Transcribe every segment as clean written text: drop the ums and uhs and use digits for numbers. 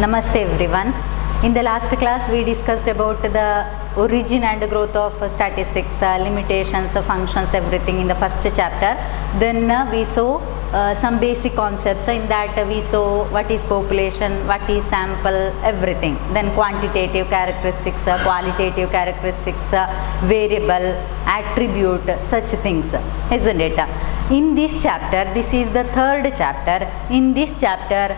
Namaste everyone. In the last class we discussed about the origin and growth of statistics, limitations, functions, everything in the first chapter. Then we saw some basic concepts. In that we saw what is population, what is sample, everything. Then quantitative characteristics, qualitative characteristics, variable, attribute, such things, isn't it? In this chapter, this is the third chapter. In this chapter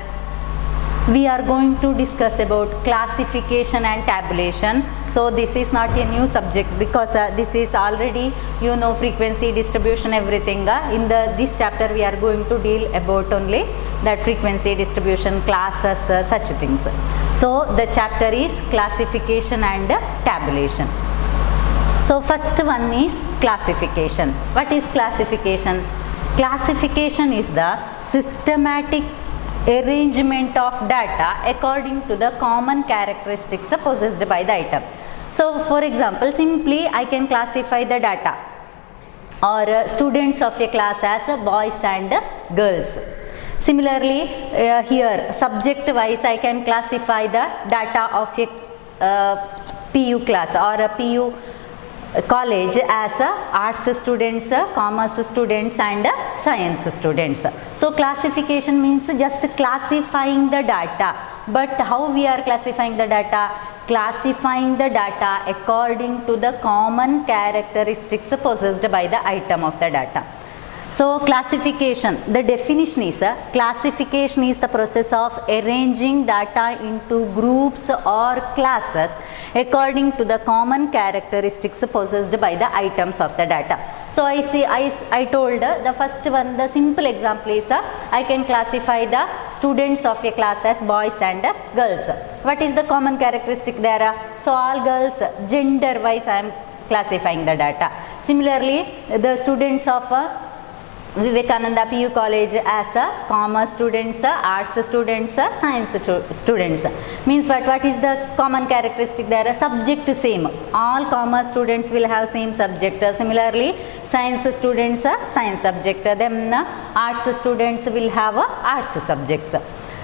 we are going to discuss about classification and tabulation. So this is not a new subject because this is already, you know, frequency distribution, everything. In this chapter we are going to deal about only that frequency distribution, classes, such things. So the chapter is classification and tabulation. So first one is classification. What is classification? Classification is the systematic arrangement of data according to the common characteristics possessed by the item. So for example, simply I can classify the data or students of a class as boys and girls. Similarly, here subject wise I can classify the data of a PU class or a PU college as arts students, commerce students and science students. So classification means just classifying the data. But how we are classifying the data? Classifying the data according to the common characteristics possessed by the item of the data. So classification, the definition is classification is the process of arranging data into groups or classes according to the common characteristics possessed by the items of the data. So I told the first one, the simple example is I can classify the students of a class as boys and girls. What is the common characteristic there? So all girls, gender wise I am classifying the data. Similarly, the students of Vivekananda PU college as commerce students, arts students, science students. Means what is the common characteristic there? Subject same. All commerce students will have same subject. Similarly, science students, science subject. Then arts students will have arts subjects.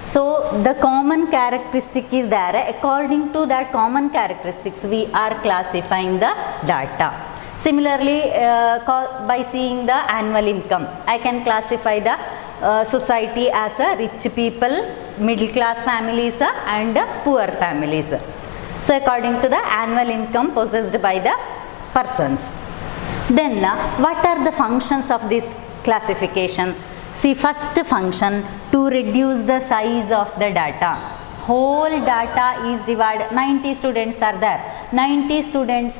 So the common characteristic is there. According to that common characteristics, we are classifying the data. Similarly, by seeing the annual income, I can classify the society as rich people, middle class families and poor families. So according to the annual income possessed by the persons. Then what are the functions of this classification? See, first function, to reduce the size of the data. Whole data is divided, 90 students are there. 90 students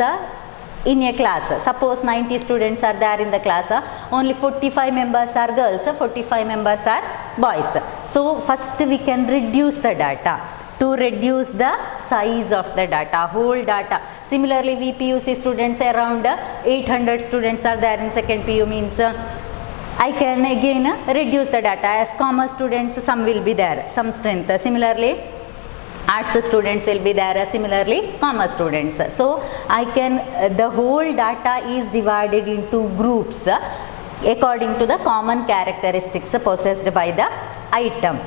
in a class. Suppose 90 students are there in the class, only 45 members are girls, 45 members are boys. So first we can reduce the data to reduce the size of the data, whole data. Similarly, VPUC students, around 800 students are there in second PU, means I can again reduce the data. As commerce students, some will be there, some strength. Similarly, arts students will be there, similarly commerce students. So I can, the whole data is divided into groups according to the common characteristics possessed by the item.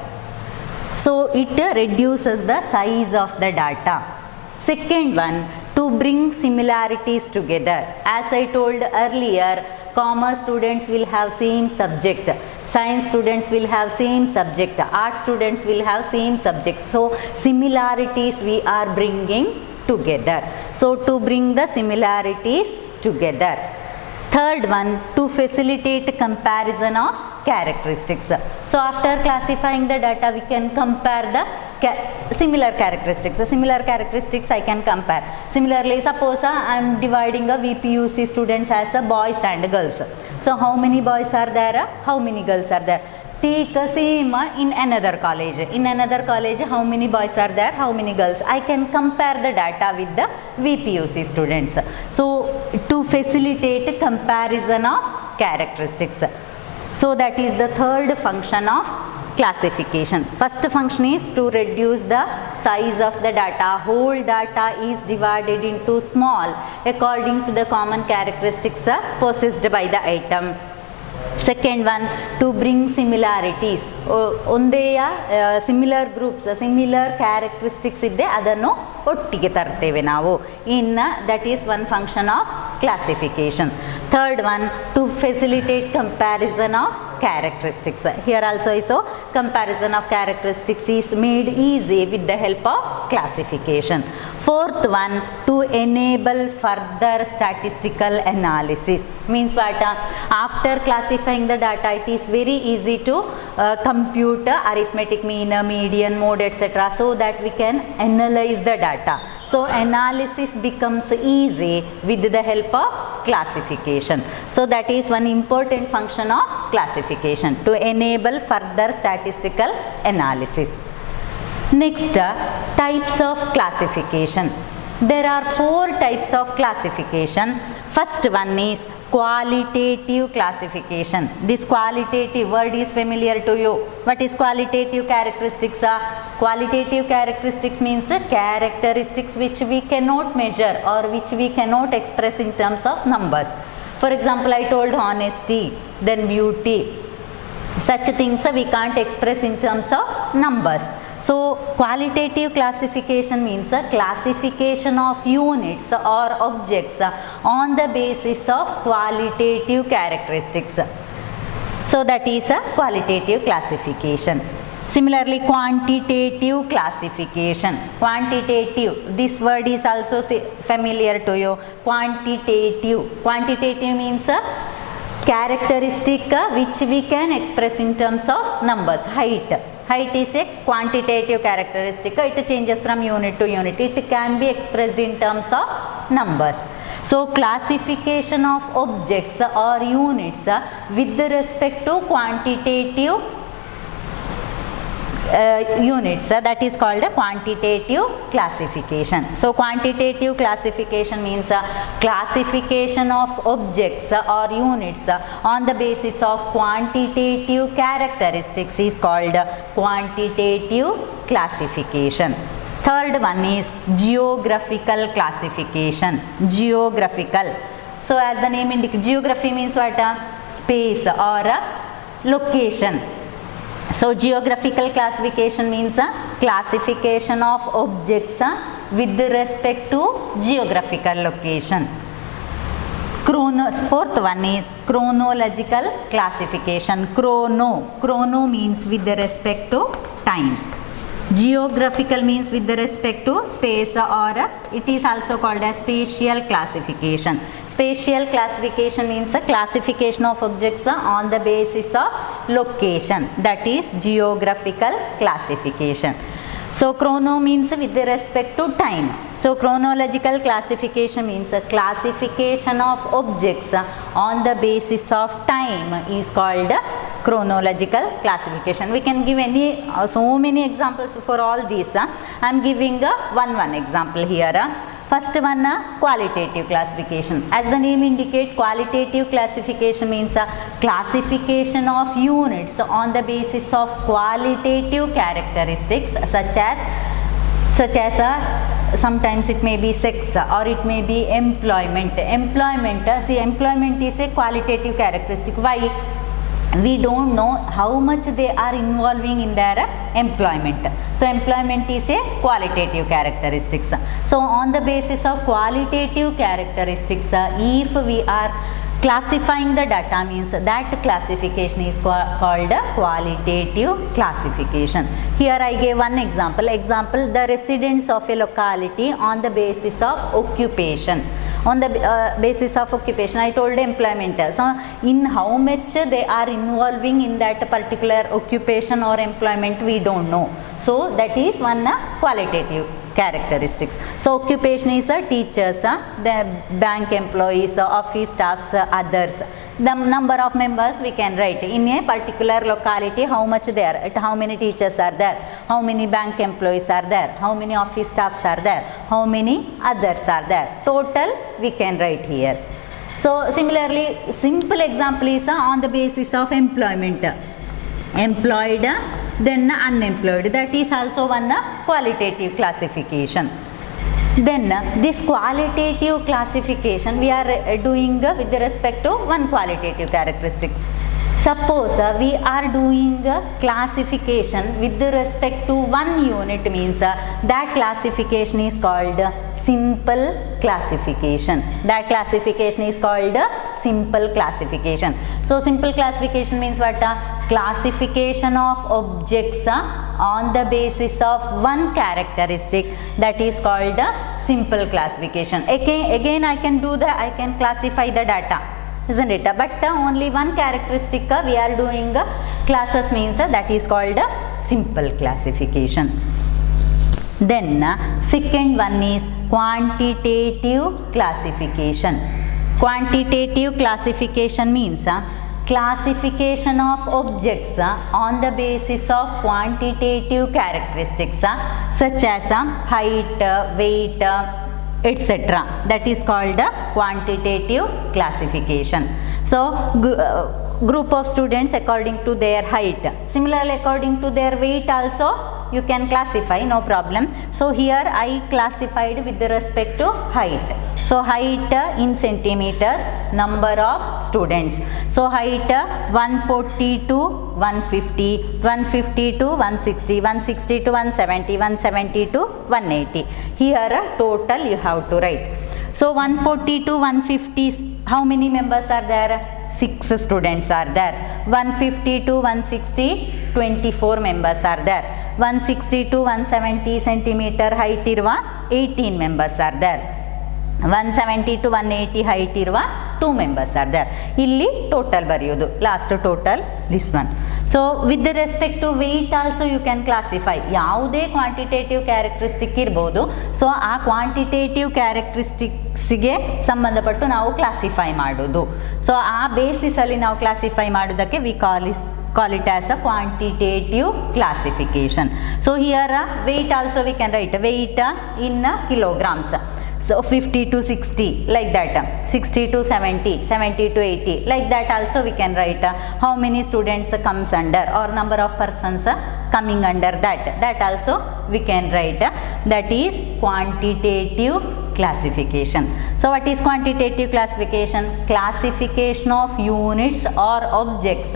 So it reduces the size of the data. Second one, to bring similarities together. As I told earlier, commerce students will have same subject, science students will have same subject, art students will have same subject. So similarities we are bringing together. So to bring the similarities together. Third one, to facilitate comparison of characteristics. So after classifying the data, we can compare the similar characteristics. Similar characteristics I can compare. Similarly, suppose I am dividing a VPUC students as boys and girls. So how many boys are there? How many girls are there? Take same in another college. In another college, how many boys are there? How many girls? I can compare the data with the VPUC students. So to facilitate comparison of characteristics. So that is the third function of classification. First function is to reduce the size of the data. Whole data is divided into small according to the common characteristics possessed by the item. Second one, to bring similarities. ಒಂದೇಯ similar groups, similar characteristics ಇದ್ದೆ ಅದನ್ನು ಒಟ್ಟಿಗೆ ತರ್ತೇವೆ ನಾವು. In that is one function of classification. Third one, to facilitate comparison of characteristics. Here also I saw comparison of characteristics is made easy with the help of classification. Fourth one, to enable further statistical analysis. Means what? After classifying the data, it is very easy to compute arithmetic mean, median, mode, etc. so that we can analyze the data. So analysis becomes easy with the help of classification. So that is one important function of classification, to enable further statistical analysis. Next, types of classification. There are 4 types of classification. First one is qualitative classification. This qualitative word is familiar to you. What is qualitative characteristics? Qualitative characteristics means characteristics which we cannot measure or which we cannot express in terms of numbers. For example, I told honesty, then beauty. Such things we can't express in terms of numbers. So qualitative classification means a classification of units or objects on the basis of qualitative characteristics. So that is a qualitative classification. Similarly, quantitative classification. Quantitative, this word is also familiar to you. Quantitative. Quantitative means a characteristic which we can express in terms of numbers. Height. Height is a quantitative characteristic. It changes from unit to unit. It can be expressed in terms of numbers. So classification of objects or units with respect to quantitative units, that is called a quantitative classification. So quantitative classification means classification of objects or units on the basis of quantitative characteristics is called quantitative classification. Third one is geographical classification. Geographical. So as the name indicates, geography means what? Space or location. So geographical classification means classification of objects with respect to geographical location. Fourth one is chronological classification. Chrono means with respect to time. Geographical means with respect to space, or it is also called as spatial classification. Spatial classification means a classification of objects on the basis of location, that is geographical classification. So chrono means with respect to time. So chronological classification means a classification of objects on the basis of time is called chronological classification. We can give any so many examples for all these. I am giving one example here. First one, qualitative classification. As the name indicates, qualitative classification means classification of units on the basis of qualitative characteristics such as sometimes it may be sex or it may be employment. See, employment is a qualitative characteristic. Why? We don't know how much they are involving in their employment. So employment is a qualitative characteristics. So on the basis of qualitative characteristics, if we are classifying the data, means that classification is called qualitative classification. Here I gave one example. The residents of a locality on the basis of occupation. On the basis of occupation, I told employment. So in how much they are involving in that particular occupation or employment, we don't know. So that is one qualitative characteristics. So occupation is teachers, the bank employees, office staffs, others. The number of members we can write in a particular locality, how much there, how many teachers are there, how many bank employees are there, how many office staffs are there, how many others are there. Total we can write here. So similarly, simple example is on the basis of employment. Employed, then unemployed. That is also one qualitative classification. Then this qualitative classification we are doing with respect to one qualitative characteristic. Suppose we are doing classification with respect to one unit, means that classification is called simple classification. That classification is called simple classification. So simple classification means what? Classification of objects on the basis of one characteristic, that is called simple classification. Again I can do I can classify the data, isn't it? But only one characteristic we are doing classes, means that is called simple classification. Then second one is quantitative classification. Quantitative classification means classification of objects on the basis of quantitative characteristics such as height, weight, etc. That is called quantitative classification. So group of students according to their height, similarly according to their weight also you can classify, no problem. So here I classified with respect to height. So height in centimeters, number of students. So height 140 to 150, 150 to 160, 160 to 170, 170 to 180. Here total you have to write. So 140 to 150, how many members are there? 6 students are there. 150 to 160, 24 members are there. 160 to 170 centimeter height iruva 18 members are there. 170 to 180 height iruva 2 members are there. Illi total bariyodu, last total this one. So with respect to weight also you can classify. Yavude quantitative characteristic irbodu. So ಆ quantitative characteristics ಗೆ ಸಂಬಂಧಪಟ್ಟು ನಾವು classify ಮಾಡೋದು. So ಆ basis ಅಲ್ಲಿ ನಾವು classify ಮಾಡೋದಕ್ಕೆ we call it as a quantitative classification. So here weight also we can write weight in kilograms. So 50 to 60 like that, 60 to 70, 70 to 80 like that also we can write how many students comes under or number of persons coming under that also we can write. That is quantitative classification. So what is quantitative classification? Classification of units or objects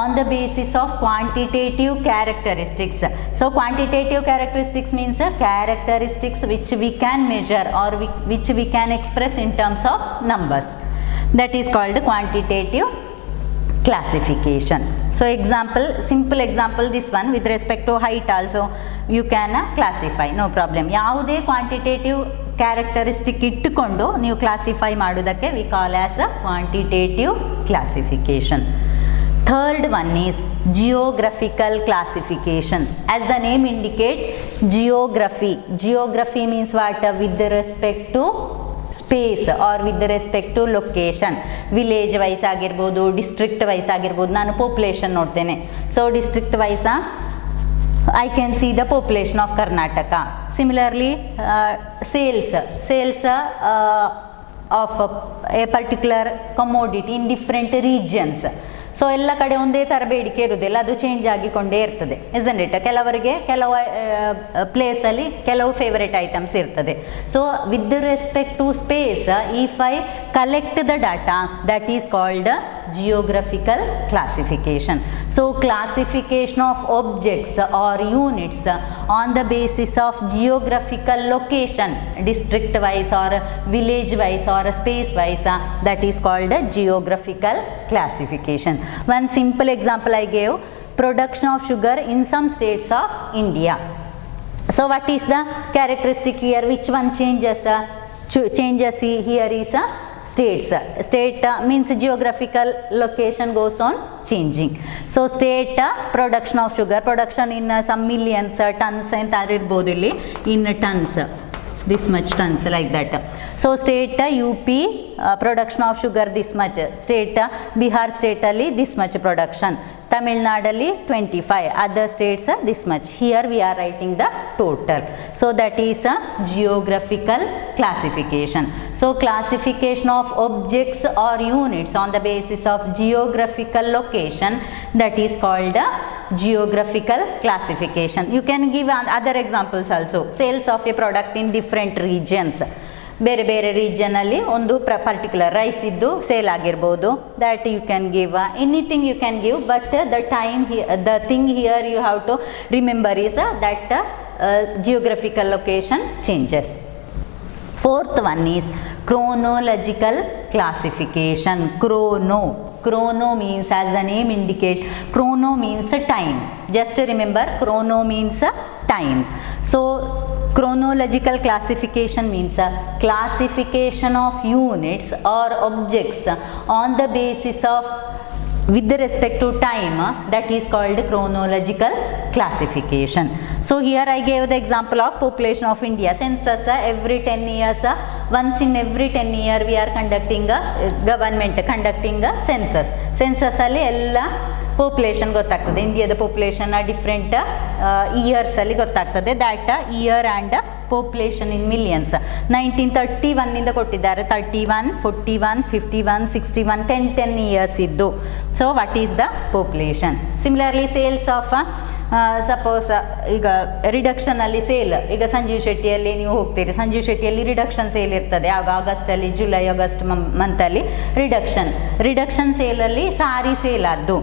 on the basis of quantitative characteristics. So quantitative characteristics means characteristics which we can measure or which we can express in terms of numbers. That is called quantitative classification. So example, simple example, this one with respect to height also you can classify, no problem. ಯಾವುದೇ quantitative characteristic ಇಟ್ಟುಕೊಂಡು ನೀವು classify ಮಾಡೋದಕ್ಕೆ we call as a quantitative classification. Third one is geographical classification. As the name indicate, geography. Geography means what? With respect to space or with respect to location. Village wise ಆಗಿರ್ಬೋದು, district wise ಆಗಿರ್ಬೋದು. ನಾನು population ನೋಡ್ತೇನೆ. So district wise I can see the population of Karnataka. Similarly, sales of a particular commodity in different regions. So ಎಲ್ಲ ಕಡೆ ಒಂದೇ ಥರ ಬೇಡಿಕೆ ಇರುವುದಿಲ್ಲ, ಅದು ಚೇಂಜ್ ಆಗಿಕೊಂಡೇ ಇರ್ತದೆ, ಇಸಂಟ್ ಇಟ್? ಕೆಲವರಿಗೆ ಕೆಲವು ಪ್ಲೇಸಲ್ಲಿ ಕೆಲವು ಫೇವರೇಟ್ ಐಟಮ್ಸ್ ಇರ್ತದೆ. So with respect to space if I collect the data, that is called geographical classification. So classification of objects or units on the basis of geographical location, district wise or village wise or space wise, that is called geographical classification. One simple example I gave, production of sugar in some states of India. So what is the characteristic here? Which one changes? Changes here is states. State means geographical location goes on changing. So state production of sugar, production in some millions tons ಅಂತ ಇರ್ಬೋದು ಇಲ್ಲಿ, in tons, this much tons like that. So state UP production of sugar this much, state Bihar state ಅಲ್ಲಿ this much production, Tamil Nadu ಅಲ್ಲಿ 25, other states this much. Here we are writing the total. So that is a geographical classification. So classification of objects or units on the basis of geographical location, that is called geographical classification. You can give other examples also. Sales of a product in different regions. ಬೇರೆ ಬೇರೆ ರೀಜನಲ್ಲಿ ಒಂದು particular rice ಇದ್ದು sale ಆಗಿರ್ಬೋದು, that you can give anything you can give, but the thing here you have to remember is that geographical location changes. Fourth one is chronological classification. Chrono means, as the name indicate, chrono means time. Just remember, chrono means time. So chronological classification means classification of units or objects on the basis of with respect to time, that is called chronological classification. So here I gave the example of population of India. Census every 10 years, once in every 10 year we are conducting government conducting census. Census ಅಲ್ಲಿ ಎಲ್ಲ population ಗೊತ್ತಾಗ್ತದೆ, ಇಂಡಿಯಾದ population different ಇಯರ್ಸಲ್ಲಿ ಗೊತ್ತಾಗ್ತದೆ, that year and population in millions. 1931 ಕೊಟ್ಟಿದ್ದಾರೆ, 31, 41, 51, 61, 10 years ಇದ್ದು. So what is the population? Similarly sales of suppose ಈಗ ರಿಡಕ್ಷನಲ್ಲಿ sale, ಈಗ ಸಂಜೀವ್ ಶೆಟ್ಟಿಯಲ್ಲಿ ನೀವು ಹೋಗ್ತೀರಿ, ಸಂಜೀವ್ ಶೆಟ್ಟಿಯಲ್ಲಿ ರಿಡಕ್ಷನ್ ಸೇಲ್ ಇರ್ತದೆ, ಆಗ ಆಗಸ್ಟಲ್ಲಿ, ಜುಲೈ ಆಗಸ್ಟ್ ಮಂತಲ್ಲಿ ರಿಡಕ್ಷನ್ ಸೇಲಲ್ಲಿ ಸಾರಿ ಸೇಲ್ ಆದ್ದು.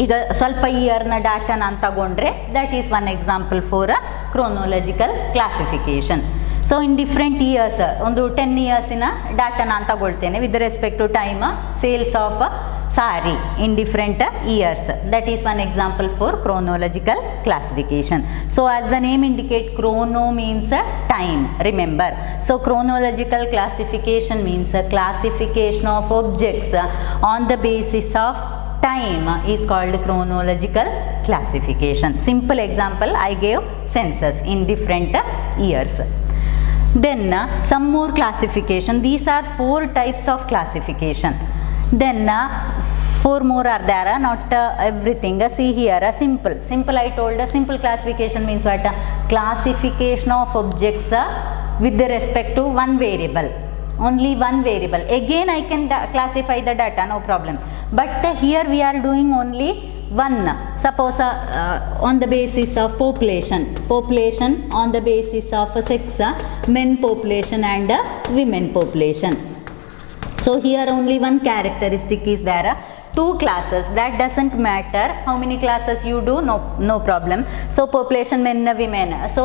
ಈಗ ಸ್ವಲ್ಪ ಇಯರ್ನ ಡಾಟಾ ನಾನು ತಗೊಂಡ್ರೆ that is one example for chronological classification. So in different years, ಒಂದು 10 ಇಯರ್ಸಿನ ಡಾಟಾ ನಾನು ತಗೊಳ್ತೇನೆ with respect to time sales of sari in different years, that is one example for chronological classification. So as the name indicate, chrono means time, remember. So chronological classification means classification of objects on the basis of time is called chronological classification. Simple example I gave, census in different years. Then some more classification. These are 4 types of classification. Then 4 more are there, not everything. See here, simple I told, simple classification means what? Classification of objects with respect to one variable. Only one variable. Again I can classify the data, no problem. But here we are doing only one. Suppose on the basis of population on the basis of sex, men population and women population. So here only one characteristic is there. 2 classes, that doesn't matter how many classes you do, no problem. So population men women. So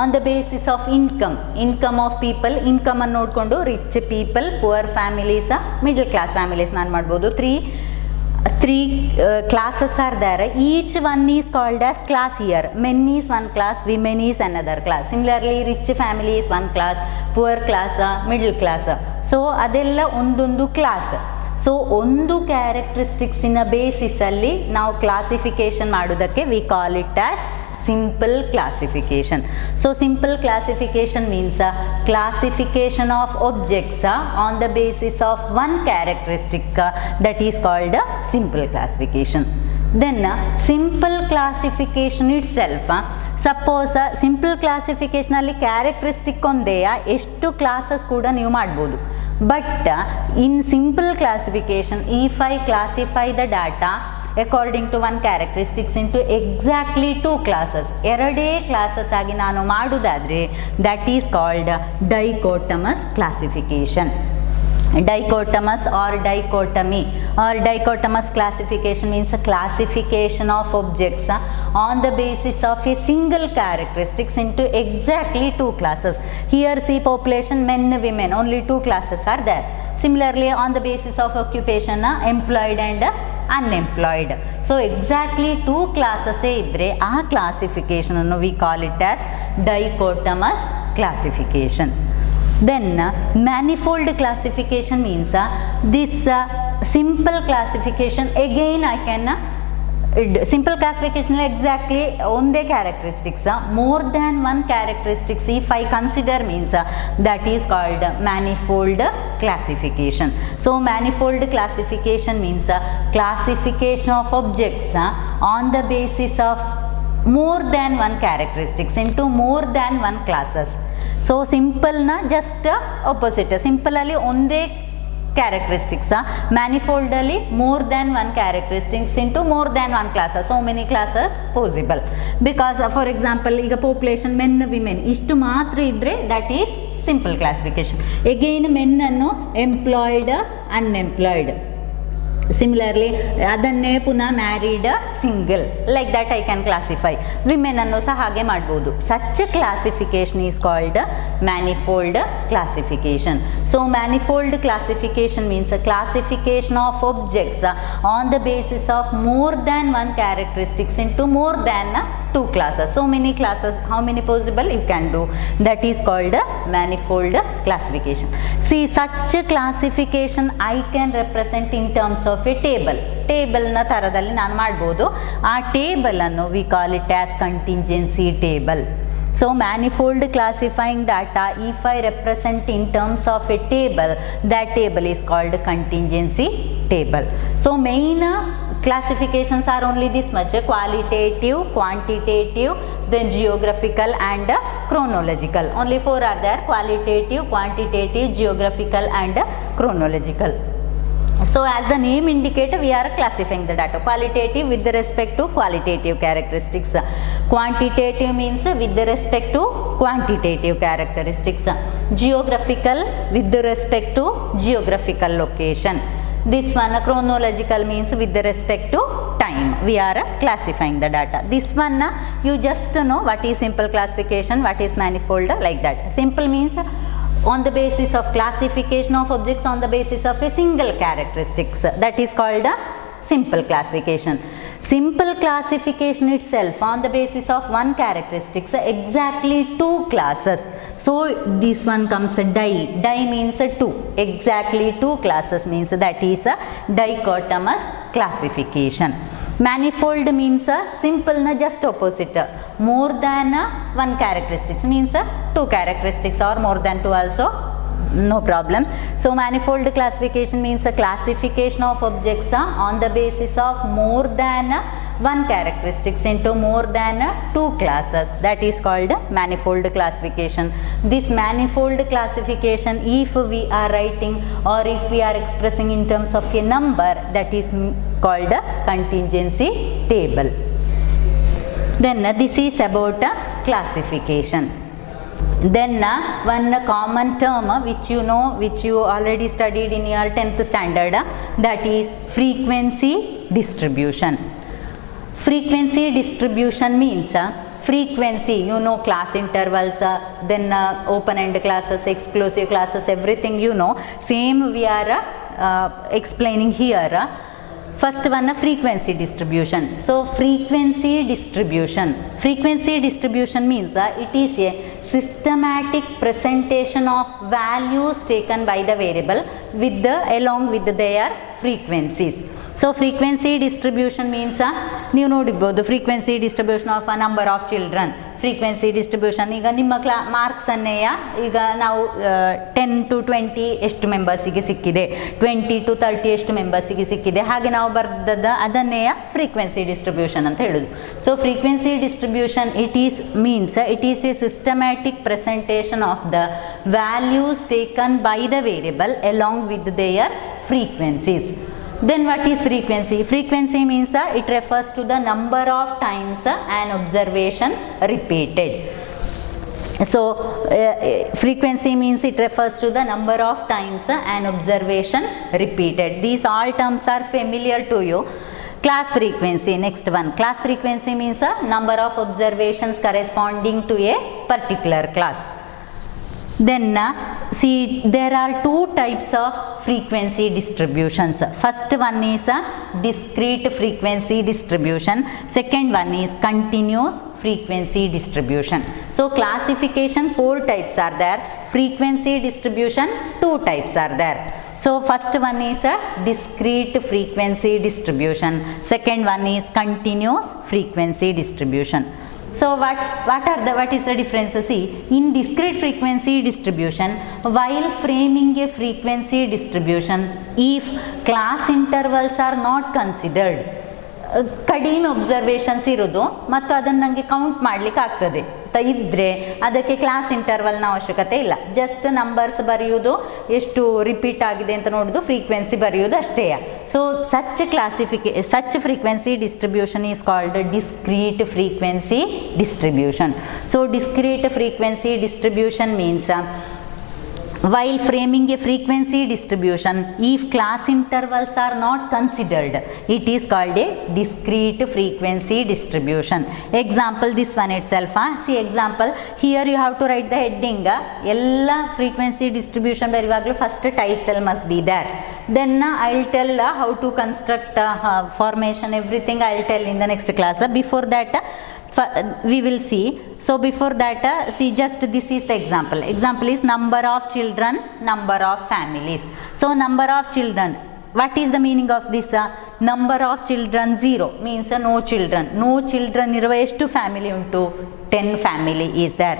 on the basis of income of people, income ಅನ್ನು ನೋಡಿಕೊಂಡು rich people, poor families, middle class families ನಾನು ಮಾಡ್ಬೋದು. 3 classes are there. Each one is called as class here. Men is one class, women is another class. Similarly rich family is one class, poor class, middle class. So ಅದೆಲ್ಲ ಒಂದೊಂದು class. So ಒಂದು ಕ್ಯಾರೆಕ್ಟರಿಸ್ಟಿಕ್ಸಿನ ಬೇಸಿಸಲ್ಲಿ ನಾವು classification ಮಾಡೋದಕ್ಕೆ we call it as simple classification. So simple classification means classification of objects on the basis of one characteristic, that is called simple classification. Then simple classification itself, suppose simple ಕ್ಲಾಸಿಫಿಕೇಷನಲ್ಲಿ characteristic ಒಂದೇ ಎಷ್ಟು classes ಕೂಡ ನೀವು ಮಾಡ್ಬೋದು. But in simple classification, if I classify the data according to one characteristics into exactly 2 classes, ಎರಡೇ classes ಆಗಿ ನಾನು ಮಾಡುವುದಾದರೆ that is called dichotomous classification. Dichotomous or dichotomy or dichotomous classification means a classification of objects on the basis of a single characteristics into exactly 2 classes. Here see population men women, only 2 classes are there. Similarly on the basis of occupation, employed and unemployed. So exactly 2 classes ಇದ್ರೆ ಆ classification ಅನ್ನು we call it as dichotomous classification. Then manifold classification means this simple classification, again I can simple classification exactly only characteristics, more than one characteristics if I consider means that is called manifold classification. So manifold classification means classification of objects on the basis of more than one characteristics into more than one classes. So ಸಿಂಪಲ್ನ just opposite, ಸಿಂಪಲಲ್ಲಿ ಒಂದೇ characteristics. Manifold ಅಲ್ಲಿ more than one characteristics into more than one classes. So many classes possible. Because for example, ಈಗ population men women ಇಷ್ಟು ಮಾತ್ರ ಇದ್ರೆ that is simple classification. Again men ಅನ್ನು employed unemployed. Similarly ಅದನ್ನೇ ಪುನಃ married single like that I can classify. Women ಅನ್ನು ಸಹ ಹಾಗೆ ಮಾಡ್ಬೋದು. Such classification is called manifold classification. So manifold classification means classification of objects on the basis of more than one characteristics into more than two classes. So many classes, how many possible you can do, that is called manifold classification. See, such a classification I can represent in terms of a table. Table na taradalli nanu madbodu. Aa table annu we call it as contingency table. So manifold classifying data, if I represent in terms of a table, that table is called contingency table. So main classifications are only this much: qualitative, quantitative, then geographical and chronological. Only four are there: qualitative, quantitative, geographical and chronological. So as the name indicates, we are classifying the data. Qualitative with respect to qualitative characteristics. Quantitative means with respect to quantitative characteristics. Geographical with respect to geographical location. This one chronological means with respect to time. We are classifying the data. This one you just know what is simple classification, what is manifold, like that. Simple means on the basis of classification of objects on the basis of a single characteristics, that is called simple classification. Simple classification itself on the basis of one characteristics, exactly two classes. So this one comes a di means two, exactly two classes means that is a dichotomous classification. Manifold means simple na just opposite, more than one characteristics means two characteristics or more than two also no problem. So manifold classification means a classification of objects on the basis of more than one characteristics into more than two classes, that is called manifold classification. This manifold classification, if we are writing or if we are expressing in terms of a number, that is called contingency table. Then this is about classification. Then one common term which you know, which you already studied in your 10th standard, that is frequency distribution. Frequency distribution means frequency, you know, class intervals, then open end classes, exclusive classes, everything you know. Same we are explaining here. First one, frequency distribution. So frequency distribution means it is a systematic presentation of values taken by the variable with along with their frequencies. So frequency distribution means ನೀವು ನೋಡಿರ್ಬೋದು frequency distribution of a number of children. Frequency distribution ಈಗ ನಿಮ್ಮ ಮಾರ್ಕ್ಸನ್ನೆಯ ಈಗ ನಾವು 10 to 20 ಎಷ್ಟು ಮೆಂಬರ್ಸಿಗೆ ಸಿಕ್ಕಿದೆ, 20 to 30 ಎಷ್ಟು ಮೆಂಬರ್ಸಿಗೆ ಸಿಕ್ಕಿದೆ, ಹಾಗೆ ನಾವು ಬರ್ದದ ಅದನ್ನೆಯ ಫ್ರೀಕ್ವೆನ್ಸಿ ಡಿಸ್ಟ್ರಿಬ್ಯೂಷನ್ ಅಂತ ಹೇಳೋದು. So frequency distribution it is A systematic presentation of the values taken by the variable along with there frequencies. Then what is frequency? Frequency means it refers to the number of times an observation repeated. So frequency means it refers to the number of times an observation repeated. These all terms are familiar to you. Class frequency, next one. Class frequency means number of observations corresponding to a particular class. Then see, there are two types of frequency distributions. First one is discrete frequency distribution. Second one is continuous frequency distribution. So classification, four types are there. Frequency distribution, two types are there. So first one is discrete frequency distribution. Second one is continuous frequency distribution. So what is the difference? See, in discrete frequency distribution, while framing a frequency distribution, if class intervals are not considered, ಕಡಿಮೆ ಒಬ್ಸರ್ವೇಷನ್ಸ್ ಇರೋದು ಮತ್ತು ಅದನ್ನು ನನಗೆ count ಮಾಡಲಿಕ್ಕೆ ಆಗ್ತದೆ. ಅಂತ ಇದ್ದರೆ ಅದಕ್ಕೆ ಕ್ಲಾಸ್ ಇಂಟರ್ವಲ್ನ ಅವಶ್ಯಕತೆ ಇಲ್ಲ. ಜಸ್ಟ್ ನಂಬರ್ಸ್ ಬರೆಯೋದು, ಎಷ್ಟು ರಿಪೀಟ್ ಆಗಿದೆ ಅಂತ ನೋಡೋದು, ಫ್ರೀಕ್ವೆನ್ಸಿ ಬರೆಯೋದು ಅಷ್ಟೇ. So such frequency distribution is called discrete frequency distribution. So discrete frequency distribution means while framing a frequency distribution, if class intervals are not considered, it is called a discrete frequency distribution. Example, this one itself. See example, here you have to write the heading. Ella frequency distribution barivaglu first title must be there. Then I will tell how to construct formation, everything I will tell in the next class. Before that we will see. So before that see, just this is the example. Example is number of children, number of families. So number of children, what is the meaning of this? Number of children 0 means no children. No children iruva ಎಷ್ಟು family untu? 10 family is there.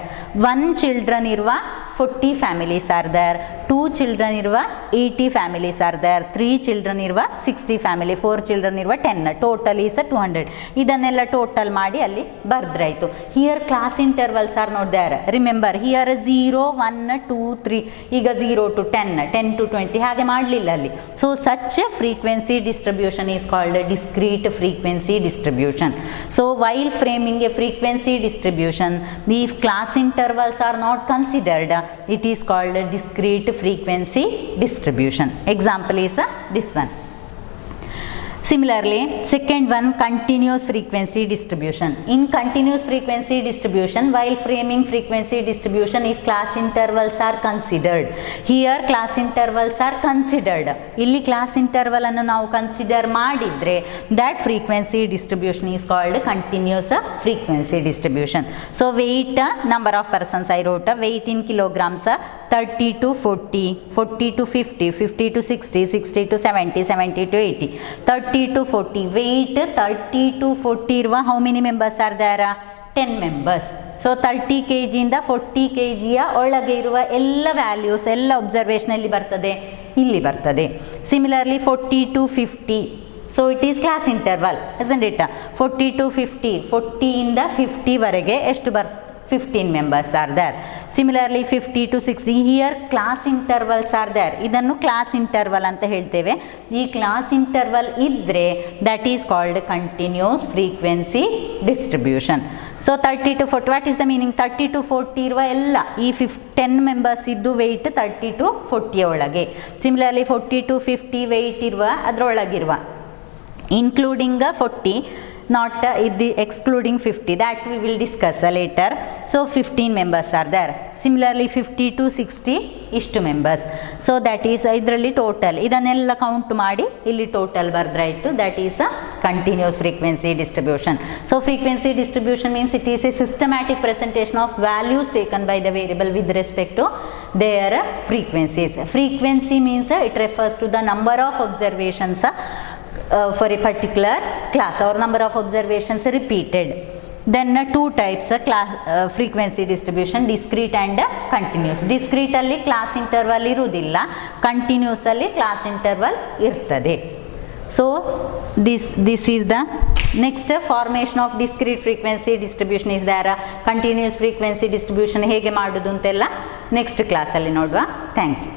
1 children iruva 40 families are there. 2 children iruva 80 families are there. 3 children iruva 60 family. 4 children iruva 10. Total is 200. ಇದನ್ನೆಲ್ಲ total ಮಾಡಿ ಅಲ್ಲಿ ಬರ್ದ್ರಾಯ್ತು. Here class intervals are not there. Remember here 0, 1, 2, 3, ಈಗ 0 to 10, 10 to 20 ಹಾಗೆ ಮಾಡಲಿಲ್ಲ ಅಲ್ಲಿ. So such frequency distribution is called discrete frequency distribution. So while framing a frequency distribution, if class intervals are not considered, it is called discrete frequency distribution. Example is this one. Similarly, second one, continuous frequency distribution. In continuous frequency distribution, while framing frequency distribution, if class intervals are considered, here class intervals are considered. Illi class interval annu ನಾವು consider ಮಾಡಿದ್ರೆ that frequency distribution is called continuous frequency distribution. So weight, number of persons I wrote, weight in kilograms 30 to 40, 40 to 50, 50 to 60, 60 to 70, 70 to 80, 30 to 40. Weight 30 to 40 ಇರುವ how many members are there? 10 members. So 30 kg ಇಂದ 40 kg ಒಳಗೆ ಇರುವ ಎಲ್ಲ values ಎಲ್ಲ observation ಎಲ್ಲಿ ಬರ್ತದೆ? ಇಲ್ಲಿ ಬರ್ತದೆ. Similarly 40 to 50. So it is class interval, isn't it? 40 to 50, 40 ಇಂದ 50 ವರೆಗೆ ಎಷ್ಟು 15 members are there. Similarly 50 to 60, here class intervals are there. ಇದನ್ನು ಕ್ಲಾಸ್ ಇಂಟರ್ವಲ್ ಅಂತ ಹೇಳ್ತೇವೆ. ಈ ಕ್ಲಾಸ್ ಇಂಟರ್ವಲ್ ಇದ್ದರೆ that is called continuous frequency distribution. So 30 to 40, what is the meaning? 30 to 40 ಇರುವ ಎಲ್ಲ ಈ 10 members ಇದ್ದು ವೆಯ್ಟ್ 30 to 40 ಒಳಗೆ. Similarly 40 to 50 ವೆಯ್ಟ್ ಇರುವ ಅದರೊಳಗಿರುವ including 40, not excluding 50, that we will discuss later. So 15 members are there. Similarly 50 to 60 ಇಷ್ಟು members. So that is ಇದರಲ್ಲಿ total ಇದನ್ನೆಲ್ಲ count ಮಾಡಿ ಇಲ್ಲಿ total ಬರ್ದ್ರಾಯ್ತು. that is a continuous frequency distribution. So frequency distribution means it is a systematic presentation of values taken by the variable with respect to their frequencies. Frequency means it refers to the number of observations for a particular class or number of observations repeated. Then two types frequency distribution, discrete and continuous. Discrete alli class interval irudilla, continuous alli class interval irtade. So this is the next formation of discrete frequency distribution is there. Continuous frequency distribution hege madudu antella next class alli nodva. Thank you.